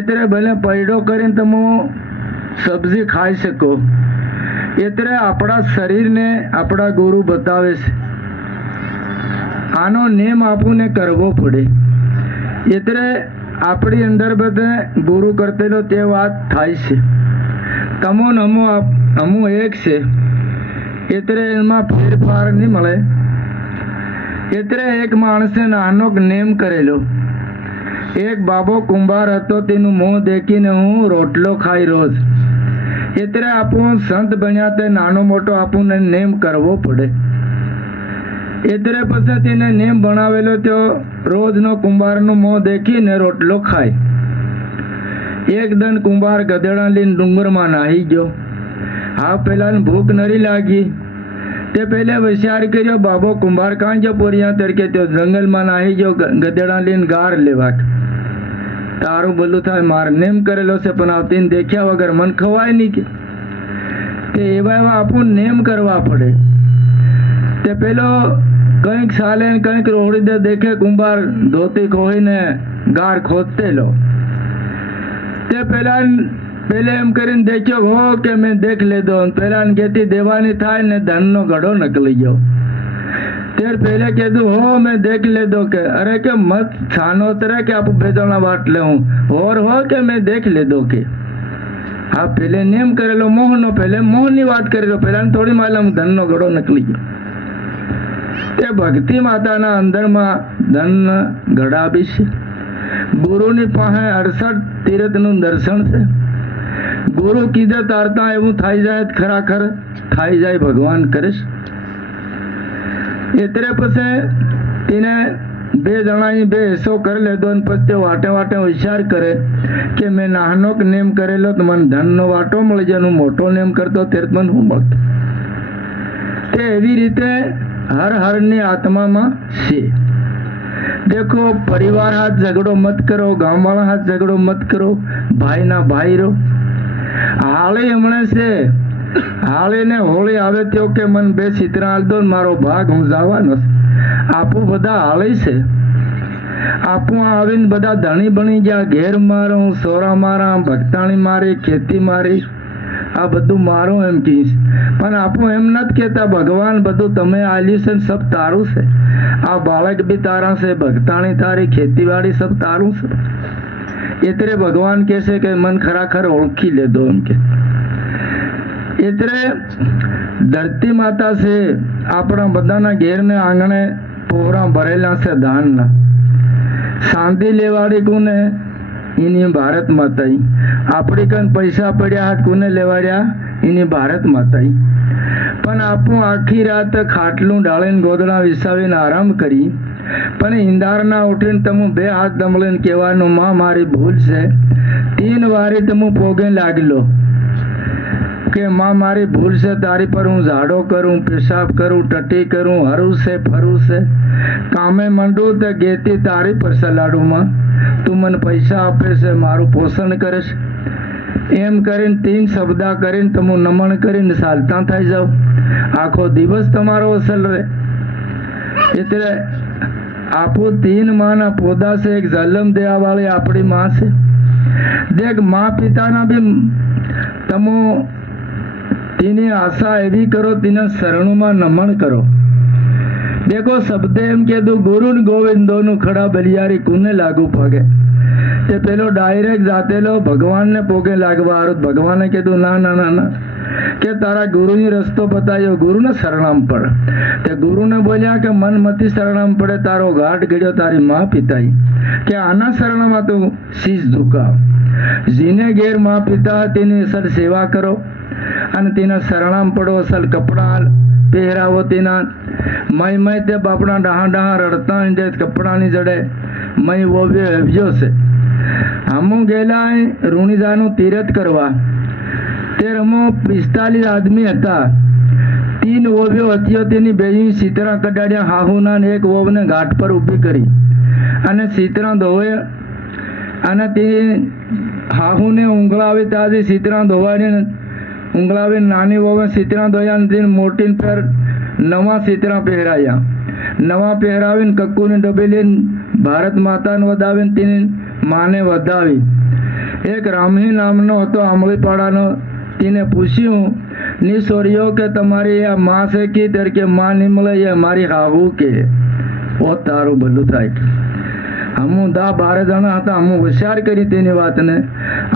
એટલે ભલે પૈડો કરીને તમે સબ્જી ખાઈ શકો, એટલે આપણા શરીરને આપણા ગુરુ બતાવે છે આનો નિયમ આપણને કરવો પડે. એટલે આપણી અંદર બધે ગુરુ કરતેલો તે વાત થાય છે. તમો અમુ એક છે, એટલે એમાં ફેરફાર નહીં મળે. એટલે એક માણસે નાનો નેમ કરેલો. એક બાબો કુંભાર હતો, તેનું મોં દેખીને હું રોટલો ખાઈ રોજ. એટલે આપણું સંત બન્યા તે નાનો મોટો આપણને નેમ કરવો પડે. એટલે પછી તેને નેમ ભણાવેલો તો રોજનો કુંભારનું મોં દેખીને રોટલો ખાય. એક દન કુંભાર ગધેડા લઈને ડુંગરમાં નાહી ગયો. હા, પેલા ભૂખ નરી લાગી. તે પહેલે વિચાર કર્યો, બાબો કુંભાર કાં ગયો પોરિયા તરીકે? તો જંગલમાં નાહી ગયો ગધેડા લઈને ગાર લેવા. તારું ભલું થાય, મારે નેમ કરેલો છે પણ આવતીને દેખ્યા વગર મન ખવાય નહીં કે. તે એવા આપણું નેમ કરવા પડે. તે પેલો કંઈક સાલે કંઈક રોડી દે દેખે કુંભાર ધોતી ખોઈને ગાર ખોદતેલો. તે પેલે એમ કરીને દેખ્યો હો કે મેં દેખ લીધો. પેલા ઘેતી દેવાની થાય ને ધનનો ઘડો નકલી ગયો. તેર પહેલે કીધું હો મેં દેખ લીધો કે અરે કે મત છાનો તરે કે આપ બેજણા વાટ લેવું ઓર હો કે મેં દેખ લીધો કે. હા, પેલે નેમ કરેલો મોહનો, પેલે મોહની વાત કરેલો, પેલા થોડી માલમ ધનનો ઘડો નકલી ગયો. તે ભક્તિ માતાના અંદરમાં ધન ઘડા બી છે. ગુરુની પાસે 68 તીર્થનું દર્શન છે. ગુરુ કીધે તારતા એવું થઈ જાય, ખરાખર થઈ જાય, ભગવાન કરે છે. એટલે પછી તેને બે જણાની બે હિસ્સો કરી લીધો અને પછી તે વાટે વાટે વિચાર કરે કે મેં નાનો નેમ કરેલો તો મને ધનનો વાટો મળી જાય, મોટો નેમ કરતો ત્યારે મને શું મળતો. તે એવી રીતે હર હરની આત્મામાં છે. દેખો, પરિવાર હાથ ઝઘડો મત કરો, ગામવાળા હાથ ઝઘડો મત કરો, ભાઈના ભાઈ રહો. હાલે હમણાં છે, હાલે ને હોળી આવે તો કે મને 2 ચિત્રા આલ દો, મારો ભાગ હું જવાનો. આપું બધા હાલે છે. આપું આવીને બધા ધણી બની ગયા. ઘેર મારો, સોરા મારા, ભક્તાણી મારી, ખેતી મારી, આ બધું મારું એમ કહીશ. પણ આપું એમ નથી કહેતા ભગવાન બધું તમે આલ્યું છે, સબ તારું છે. આ બાળક બી તારા છે, ભક્તાણી તારી, ખેતીવાડી સબ તારું છે. એટલે ભગવાન કહે છે કે મન ખરાખર ઓળખી લેજો એમ કે. એટલે ધરતી માતા છે, આપણા બધાના ઘેરને આંગણે પોરા ભરેલા છે ધાનના. શાંતિ લેવાડી કોને? એની ભારત માતા. આપણી કન પૈસા પડ્યા હાથ કોને લેવાડ્યા? એની ભારત માતા. પણ આપણું આખી રાત ખાટલું ડાળીને ગોદડા વિસાવીને આરામ કરી, પણ ઈંદારના ઉઠીને તમે 2 હાથ દમડીને કહેવાનું માં મારી ભૂલ છે. 3 વારી તમે પોગે લાગલો કે માં મારી ભૂલ છે, તારી પર હું ઝાડો કરું, પેશાબ કરું, ટટી કરું, હરું છે, ફરું છે, કામે મંડું તો ગેતી તારી પર સલાડુમાં. તું મને પૈસા આપે છે, મારું પોષણ કરે છે. એમ કરીને 3 શબ્દ કરીને તમે નમન કરીને ચાલતા થઈ જાઓ. આખો દિવસ તમારો અસલ રહે. એટલે આપો 3 માના પોદા છે. એક જલમ દેવા વાળી આપણી માં છે. દેખ, મા પિતાના બી તમે તેની આશા એવી કરો, તેના શરણોમાં નમન કરો. દેખો, શબ્દ એમ કીધું ગુરુ ગોવિંદોનું ખડા બલિયારી કોને લાગુ પગે. તે પેલો ડાયરેક્ટ જાતેલો ભગવાનને પોગે લાગવા. ભગવાને કીધું ના ના ના ના, કે તારા ગુરુની રસ્તો બતાવ્યો, ગુરુને શરણામ પડ. તે ગુરુને બોલ્યા કે મન મતી શરણામ પડે, તારો ઘાટ ગયો તારી મા પિતાઈ, કે આના શરણમાં તું શીશ ઝુકાવ. જેને ઘેર મા પિતા તેની અસર સેવા કરો અને તેના શરણામ પડો. અસલ કપડા પહેરાવો. તેના મય તે બાપડા ડાહા રડતા કપડાની જડે મય વોવ્યો હેવ્યો છે. હમું ગયેલા રૂણીજાનું તીરથ કરવા. તે રમો 45 આદમી હતા. 3 વોવ્યો હતી. તેની 2 સીતરા કઢાડ્યા. હાહુના ને એક વોવને ઘાટ પર ઊભી કરી અને સીતરા ધોવે. અને તે હાહુને ઉંગળાવી ત્યાંથી સીતરા ધોવાડીને ઉંગળાવી નાની વોવે સીતરા ધોયા. તેને મોટી પર નવા સીતરા પહેરાયા. નવા પહેરાવીને કક્કુની ડબી લઈને ભારત માતાને વધાવીને તેની માને વધાવી. એક રામહી નામનો હતો આંબળીપાડાનો. તેને પૂછ્યું ની સોરીઓ કે તમારી આ માં છે કે ત્યારે કે માં નહીં મળે એ મારી હાહુ કે. ઓ તારું ભલું થાય. હમું 10-12 જણા હતા. હમું હોશિયાર કરી તેની વાતને.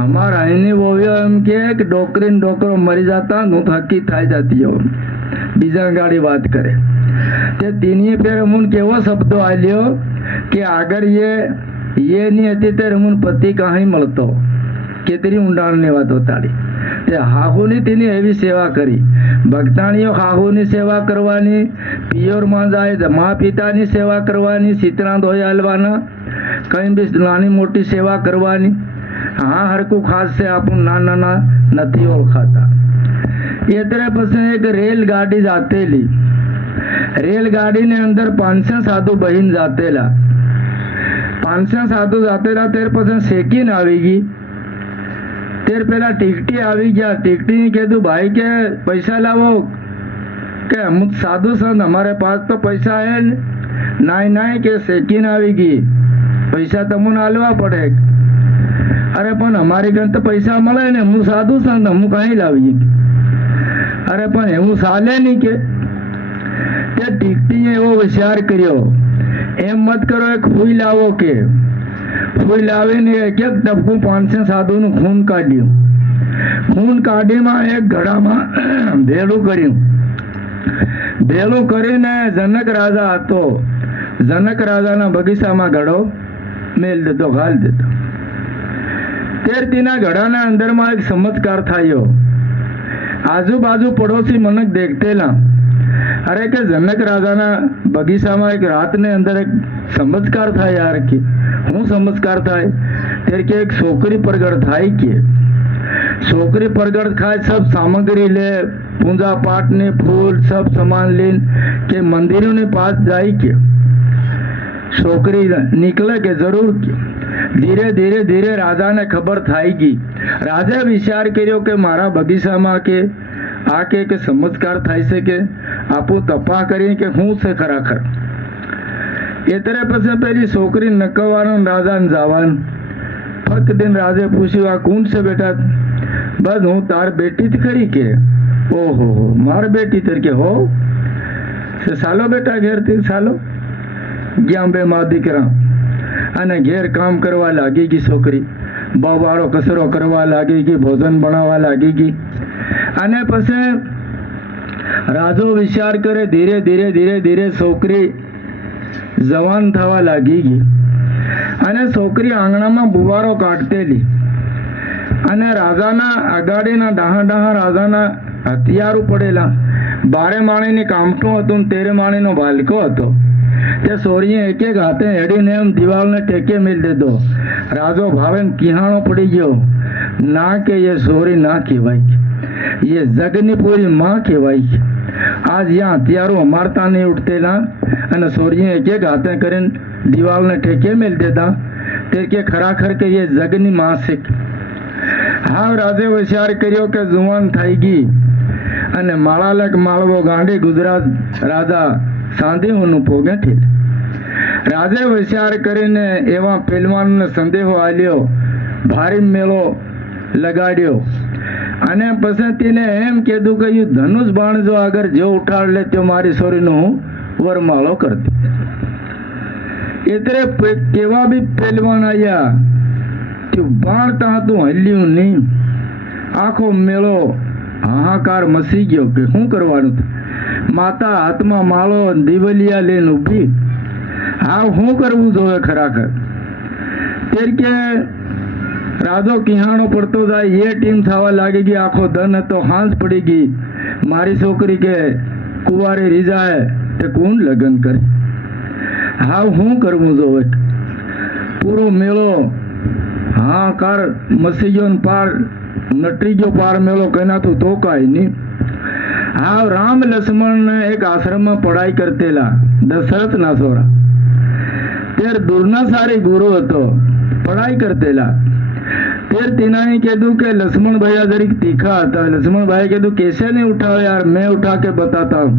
અમારા અહીંની વોવ્યો એમ કે ડોકરીને ડોકરો મરી જતા હું થકી થાય જતી હો. બીજા ગાડી વાત કરે તે તીની ફેર અમુન કેવો શબ્દો આલ્યો કે આગળ એ ની હતી ત્યારે અમુન પતિ કાંઈ મળતો. કેતરી ઊંડાણની વાતો તાળી. તે હાહુની તેની એવી સેવા કરી. ભક્તાણીઓ હાહુની સેવા કરવાની, પિયોરમાં જાય મા પિતાની સેવા કરવાની, સીતરા ધોઈ હાલવાના, કંઈ બી નાની મોટી સેવા કરવાની. હા હરકું ખાસ છે આપણું નાના નથી ઓળખાતા. એટલે પછી એક રેલગાડી જાતેલી. રેલગાડીની અંદર 500 સાધુ બહીન જાતેલા. 500 સાધુ જાતેલા. ત્યાર પછી શેકીને આવી ગઈ. ત્યાર પેલા ટીકટી આવી ગયા. ટીકટી કીધું ભાઈ કે પૈસા લાવો કે અમુક સાધુ સંત અમારે પાસ તો પૈસા હે નાય કે શેકીને આવી ગઈ, પૈસા તમને આલવા પડે. અરે પણ અમારી ઘર તો પૈસા મળે ને, હું સાધુ સંત હું કहीं લાવી. અરે પણ એવું ચાલે નહીં કે. તે ટીકટીએ એવો વિચાર કર્યો, એમ મત કરો એક ફૂઈ લાવો કે. ફૂઈ લાવીને એક ટપકું 500 સાધુનું ખૂન કાઢ્યું. ખૂન કાઢીમાં એક ઘડામાં ભેળું કર્યું. ભેળું કરીને જનક રાજા હતો. જનક રાજાના બગીચામાં ઘડો મેલ દેતો, ઘાલ દેતો. તેર તેના ઘડાના અંદરમાં એક ચમત્કાર થયો. આજુબાજુ પડોશી મનક દેખતેલા. અરે કે જનક રાજાના બગીચામાં એક રાતને અંદર એક ચમત્કાર થાય. યાર કે હું ચમત્કાર થાય? ત્યારે કે એક છોકરી પ્રગટ થાય કે. છોકરી પ્રગટ થાય, સબ સામગ્રી લે, પૂજા પાઠ ને ફૂલ સબ સામાન લેન કે મંદિરોને પાસ જાય કે. છોકરી નીકળે કે જરૂર કે. ધીરે ધીરે ધીરે રાજાને ખબર થાય ગઈ. રાજા વિચાર કર્યો કે મારા બગીચામાં કે આ કે ચમત્કાર થાય છે કે આપું તપા કરીએ કે શું છે ખરેખર. એટલે પછી પેલી છોકરી નકવવાનું રાજાને જવાનું. ફક્ત દિન રાજે પૂછ્યું આ કોણ છે બેટા? બસ હું તાર બેટી જ ખરી કે. ઓહો માર બેટી તરીકે હો. ચાલો બેટા ઘેરથી ચાલો. ગયા બે મા દીકરા અને ઘેર કામ કરવા લાગી ગઈ છોકરી. બવાળો કચરો કરવા લાગી ગઈ, ભોજન બનાવવા લાગી ગઈ. અને પછી રાજો વિચાર કરે, ધીરે ધીરે ધીરે ધીરે છોકરી જવાન થવા લાગી ગઈ. અને છોકરી આંગણામાં બુવારો કાઢતેલી. અને રાજાના અગાડીના ડાહા રાજાના હથિયારો પડેલા. 12 માળીની કામઠું હતું, 13 માળીનો ભાલકો હતો. તે સોરીએ એક એક હાથે હેડીને એમ દિવાલને ટેકે મેલ દીધો. રાજો ભાવે કિહાણો પડી ગયો. ના કે એ સોરી ના કહેવાય, એ જગની પૂરી માં કહેવાય. આજ યા હથિયારો અમારતા નહીં ઉઠતેલા. અને સોરીએ એક એક હાથે કરીને દિવાલને ટેકે મેલ દેતા. તે કે ખરાખર કે એ જગની માં છે. હા રાજે વિચાર કર્યો કે જુવાન થઈ ગઈ અને માળાલક માળવો ગાંડી ગુજરાત રાજા સાંધીઓનું પોગે ઠેલ. રાજે વિચાર કરીને એવા પહેલવાનને સંદેહો આલ્યો, ભારી મેળો લગાડ્યો. અને પછી તેને એમ કીધું કે ધનુષ બાણ જો આગળ જો ઉઠાડ લે તો મારી છોરીનો હું વરમાળો કરતી. એટલે કેવા બી પહેલવાન આવ્યા કે બાણતા હતું હલ્યું નહીં. આખો મેળો હાહાકાર મસી ગયો કે શું કરવાનું. માતા હાથમાં માળો દિવલિયા લઈને ઊભી. હા શું કરવું જોઈએ ખરાખર. તેર કે રાજો કિહાણો પડતો જાય. એ ટીમ થવા લાગી ગઈ. આખો ધન હતો, હાંસ પડી ગઈ. મારી છોકરી કે કુંવારી રીજાય તે કોણ લગ્ન કરે. હા શું કરવું જોઈએ. પૂરો મેળો હાહાકાર મસી ગયો ને પાર નટરી ગયો. પાર મેળો કહેનાતું તો કાંઈ નહીં. હા રામ લક્ષ્મણ એક આશ્રમમાં પઢાઈ કરતેલા. દશરથ ના છોરા. તેર દૂરના સારી ગુરુ હતો, પઢાઈ કરતેલા. તેર તેનાએ કીધું કે લક્ષ્મણ ભાઈ જરીક તીખા હતા. લક્ષ્મણ ભાઈ કીધું કેસે નહીં ઉઠાવે યાર, મેં ઉઠા કે बताता हूं.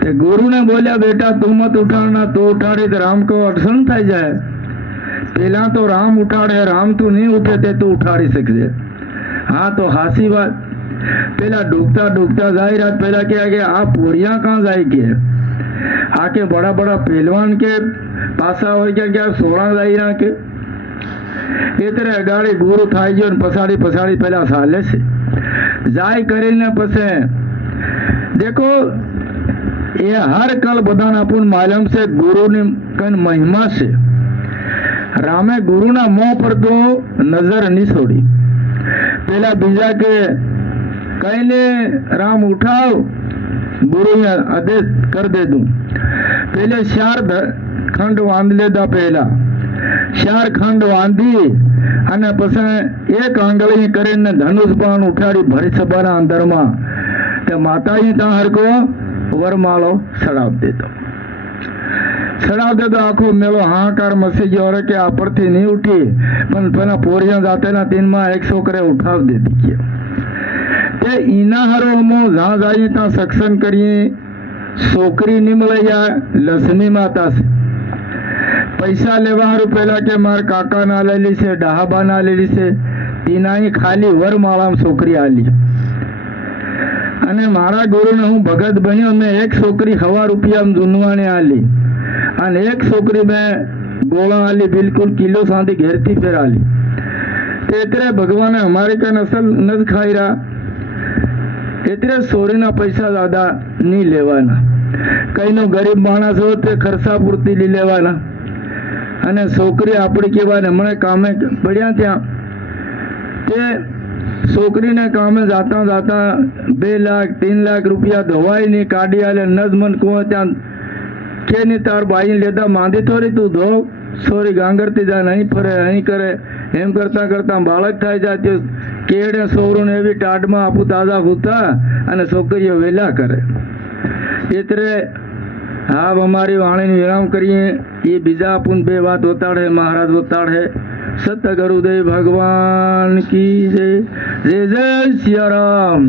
તે ગુરુ ને બોલ્યા બેટા તું મત ઉઠાડના, તું ઉઠાડી તો રામ કો અડસણ થઈ જાય. પેલા તો રામ ઉઠાડે, રામ તું નહીં ઉઠે તે તું ઉઠાડી શકશે. હા તો હાસી વાત. પેલા ડૂબતા ડૂબતા જાય રાત પેલા કે આ પોરિયા કहाँ જાય કે આકે બડા બડા પહેલવાન કે પાસા હોય કે સોળા જાય ના કે એટલે અગાડી ગુરુ થાય ગયો ને પછાડી પછાડી પેલા ચાલે છે જાય કરીને પછી દેખો એ હર કલ બધાને આપણને માલूम છે ગુરુની કઈ મહિમા છે. રામે ગુરુના મોં પર તો નજર નહીં છોડી. પેલા બીજા કે કઈને રામ ઉઠાવ, ગુરુએ આદેશ કરી દીધું. પેલે 4 ખંડ બાંધી લીધા. પેલા 4 ખંડ બાંધી અને પછી એક આંગળી કરીને ધનુષ બાણ ઉઠાડી ભરી સભાના અંદરમાં તે માતાજી ત્યાં હરકો વરમાળો ચડાવી દેતો. આખો મેળો હાહાકાર મસી ગયો કે આ પરથી નહીં ઉઠી, પણ પેલા પોરિયા જાતેના 3માં એક છોકરે ઉઠાવી દીધી. તે ઈના હરો અમો જ્યાં જઈએ ત્યાં સત્સંગ કરીએ, છોકરી નહીં મળે યા લક્ષ્મી માતા છે. પૈસા લેવા હારું પેલા કે મારા કાકા ના લેલી છે, ડહાબા ના લેલી છે, તીના ખાલી વરમાળામાં છોકરી આલી. અને મારા ગુરુને હું ભગત બન્યો, મેં એક છોકરી 1,000 રૂપિયા જુનવાને આલી અને એક છોકરી મેં ગોળા આલી, બિલકુલ કિલો સાંધી ઘેરથી ફેર આલી. એટલે ભગવાને અમારી કઈ નસલ ન ખાઈ રહ્યા. એટલે સોરીના પૈસા દાદા નહીં લેવાના. કઈનો ગરીબ માણસ હોય તે ખર્ચા પૂરતી લઈ લેવાના. અને છોકરી આપણી કહેવાય હમણે કામે પડ્યા ત્યાં તે છોકરીને કામે જાતા જાતા 2 લાખ 3 લાખ રૂપિયા ધોવાય નહીં કાઢી આલે. નજ મન કહો ત્યાં કે નહીં તાર બાઈ લેતા માંદી થોડી તું ધો, સોરી ગાંગરતી જાય નહીં ફરે અહીં કરે. એમ કરતા કરતા બાળક થાય જાય કેડે સોરું એવી ટાઢમાં આપું તાજા ભૂતા અને છોકરીઓ વેલા કરે. એટલે હા અમારી વાણીને વિરામ કરીએ. એ બીજા આપું 2 વાત ઉતાડે મહારાજ ઉતાડે. સત ગુરુદેવ ભગવાન કી જય. જય જય સિયારામ.